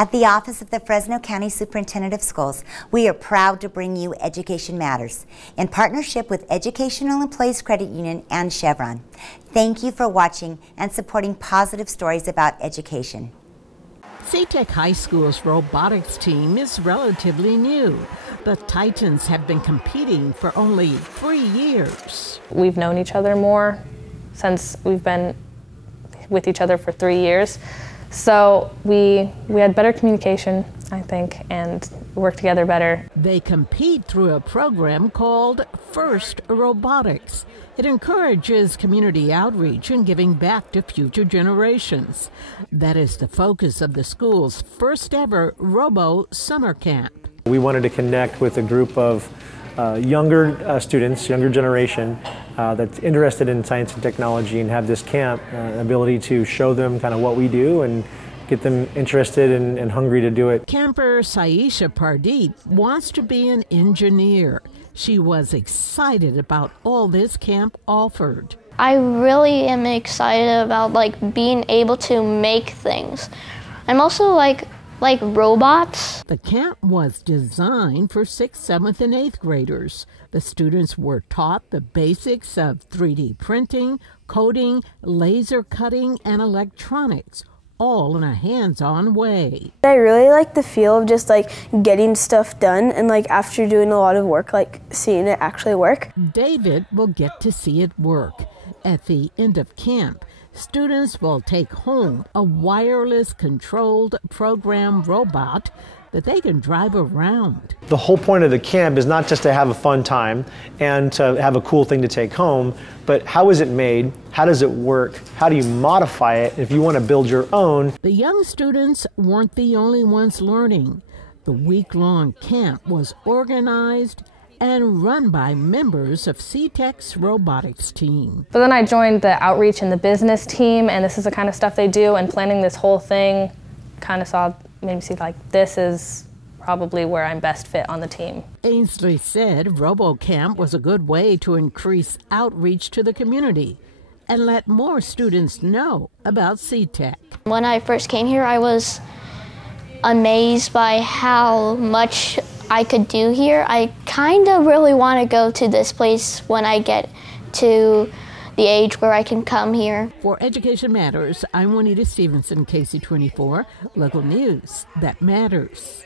At the Office of the Fresno County Superintendent of Schools, we are proud to bring you Education Matters in partnership with Educational Employees Credit Union and Chevron. Thank you for watching and supporting positive stories about education. CTEC High School's robotics team is relatively new. The Titans have been competing for only 3 years. We've known each other more since we've been with each other for 3 years. So we had better communication, I think, and work together better. They compete through a program called First Robotics. It encourages community outreach and giving back to future generations. That is the focus of the school's first ever Robo Summer Camp. We wanted to connect with a group of younger students, younger generation, that's interested in science and technology, and have this camp ability to show them kind of what we do and get them interested and hungry to do it. Camper Saisha Pardeep wants to be an engineer. She was excited about all this camp offered. I really am excited about being able to make things. I'm also like robots. The camp was designed for 6th, 7th, and 8th graders. The students were taught the basics of 3D printing, coding, laser cutting, and electronics, all in a hands-on way. I really like the feel of just getting stuff done and after doing a lot of work, seeing it actually work. David will get to see it work. At the end of camp, students will take home a wireless controlled program robot that they can drive around. The whole point of the camp is not just to have a fun time and to have a cool thing to take home, but how is it made? How does it work? How do you modify it if you want to build your own? The young students weren't the only ones learning. The week-long camp was organized and run by members of CTEC's robotics team. But then I joined the outreach and the business team, and this is the kind of stuff they do, and planning this whole thing made me see this is probably where I'm best fit on the team. Ainsley said Robo Camp was a good way to increase outreach to the community and let more students know about CTEC. When I first came here, I was amazed by how much I could do here. I kind of really want to go to this place when I get to the age where I can come here. For Education Matters, I'm Juanita Stevenson, KC24, local news that matters.